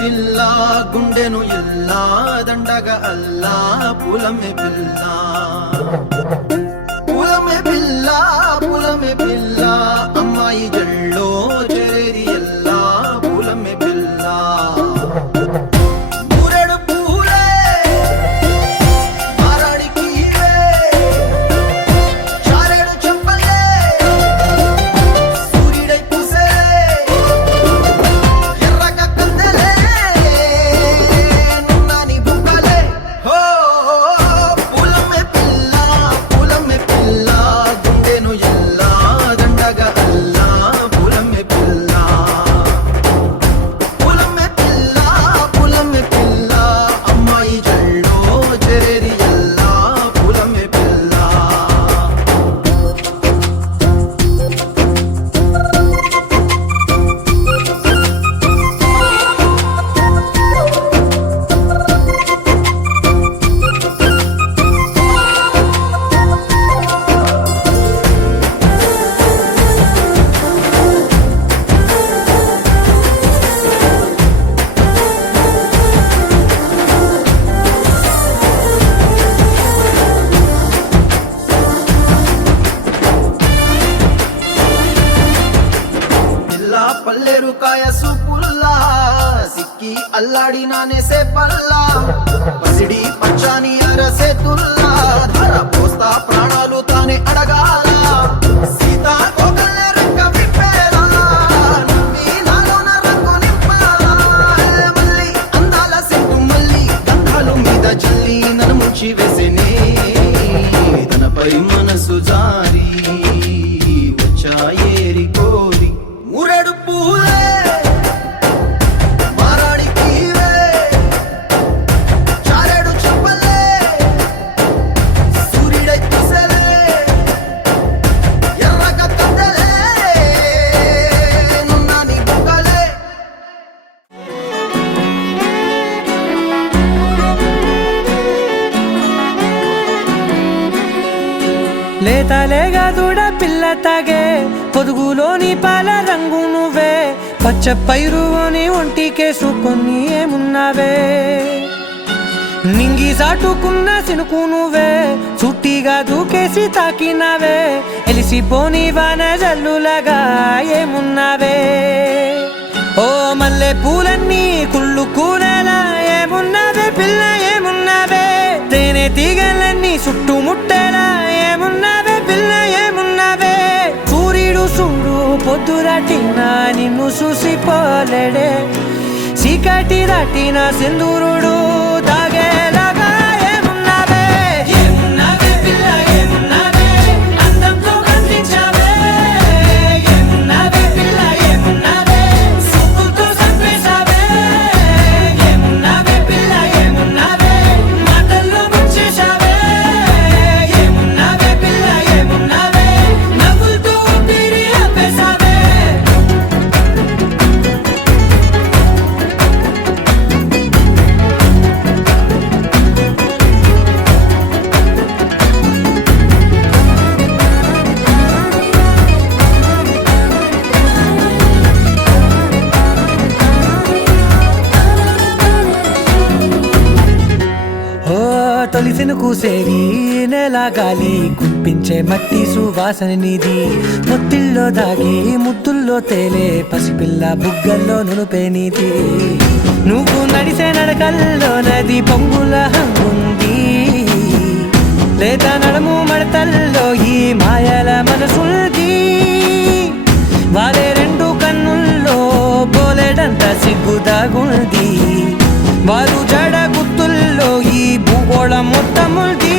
పిల్ల గుండెను ఎల్లా దండగా అల్లా పులమే పిల్ల పులమే పిల్ల పులమే పిల్ల అమ్మాయి జల్లో చేరేది ఎల్లా పులమే పిల్ల పల్లెరుకాయ సూపుల్లా సిక్కి అల్లాడి నానేసే పల్లా పసిడి పచ్చాని అరసేతుల్లా ధర పోస్తా ప్రాణాలు తానే అడగాల సీతా కోకల్లే రెక్క విప్పేలా నవ్వి నాలోన రంగు నింపాలా మళ్ళీ అందాల సెట్టు మళ్ళీ గంధాలు మీద జల్లి నన్ను ముంచి వేసేనే తనపై మనసు జారి వచ్చాయేరి కోరి ఊరేడు పూలే మారాడికివే చారేడు చెప్పలే సూర్యుడై కుసలే ఎర్రగ కద్దలే నున్నాని బుగ్గలే లేతలేగా దూడ పిల్ల తాగే పొదుగులోని పాల రంగు నువ్వే పచ్చ పైరుని ఒంటికేసుకొని ఏమున్నావే నింగి సాటుకున్న సినుకు నువ్వే చుట్టిగా దూకేసి తాకినావే ఎలిసిపోని వాన జల్లులగా ఏమున్నావే ఓ మల్లె పూలన్నీ కుళ్ళు కూరలా ఏమున్నావే పిల్ల ఏమున్నావే తేనె తీగలన్నీ చుట్టుముట్టేలా ఏమున్నావే పిల్ల ఏమున్నావే సూర్యుడు చూడు పొద్దురాటిన నిన్ను చూసిపోలేడే చీకటి దాటిన సింధూరుడు దాగేలాగా ఏమున్నావే ఏమున్నావే పిల్ల ఏమున్నావే అందంతో కనిపించావే ఏమున్నావే పిల్ల ఏమున్నావే సుక్కుతో చంపేశావే ఏమున్నావే పిల్ల ఏమున్నావే మాటల్లో ముంచేశావే ఏమున్నావే పిల్ల ఏమున్నావే నవ్వులతో ఊపిరి ఆపేశావే తొలిసిన కూసేరి నెల గాలి కుప్పించే మట్టి సువాసన నీది ముత్తిల్లో దాగి ముద్దుల్లో తేలే పసిపిల్ల బుగ్గల్లో నునుపే నీది నువ్వు నడిసే నడకల్లో నది పొంగుల హంగుంది లేదా నడుము మడతల్లో ఈ మాయల మనసుంది వారే రెండు కన్నుల్లో బోలెడంత సిగ్గు దాగుంది వారు జడ గుత్తుల్లో ఈ భూగోళం మొత్తముంది